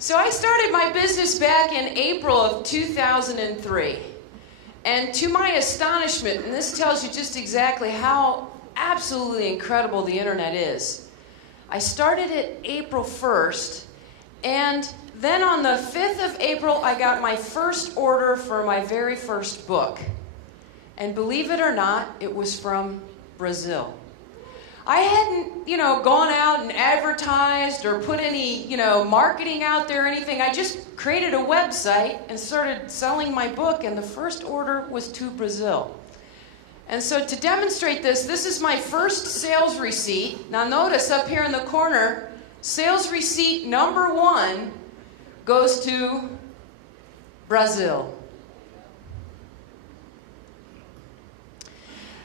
So I started my business back in April of 2003. And to my astonishment, and this tells you just exactly how absolutely incredible the internet is, I started it April 1st, and then on the 5th of April, I got my first order for my very first book. And believe it or not, it was from Brazil. I hadn't, gone out and advertised or put any, marketing out there or anything. I just created a website and started selling my book, and the first order was to Brazil. And so to demonstrate this is my first sales receipt. Now notice up here in the corner, sales receipt number 1 goes to Brazil.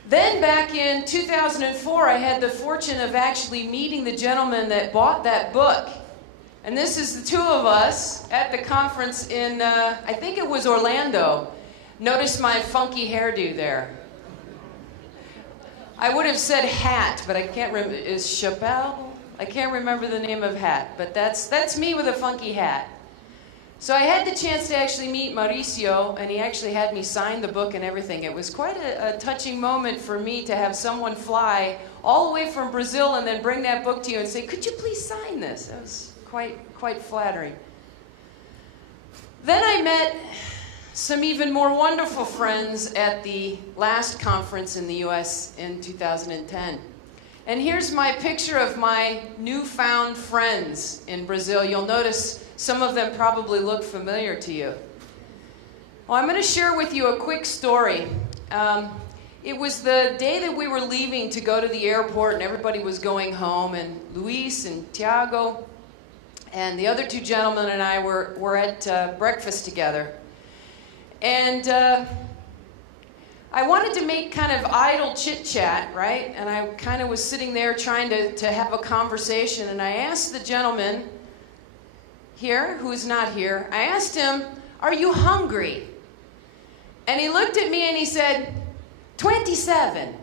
Then back in 2004, I had the fortune of actually meeting the gentleman that bought that book. And this is the two of us at the conference in, I think it was Orlando. Notice my funky hairdo there. I would have said hat, but I can't remember. Is Chappelle? I can't remember the name of hat, but that's me with a funky hat. So I had the chance to actually meet Mauricio, and he actually had me sign the book and everything. It was quite a touching moment for me to have someone fly all the way from Brazil and then bring that book to you and say, "Could you please sign this?" It was quite flattering. Then I met some even more wonderful friends at the last conference in the U.S. in 2010. And here's my picture of my newfound friends in Brazil. You'll notice some of them probably look familiar to you. Well, I'm going to share with you a quick story. It was the day that we were leaving to go to the airport, and everybody was going home, and Luis and Tiago and the other two gentlemen and I were at breakfast together. And I wanted to make kind of idle chit-chat, right? And I kind of was sitting there trying to have a conversation, and I asked the gentleman here, who's not here, I asked him, "Are you hungry?" And he looked at me and he said, 27.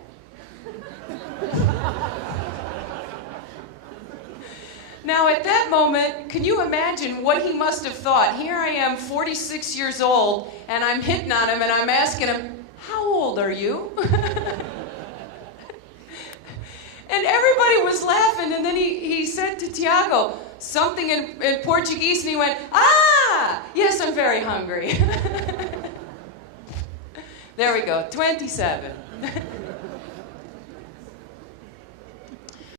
Now at that moment, can you imagine what he must have thought? Here I am, 46 years old, and I'm hitting on him and I'm asking him, "How old are you?" And everybody was laughing, and then he said to Tiago something in Portuguese, and he went, "Ah, yes, I'm very hungry." There we go, 27.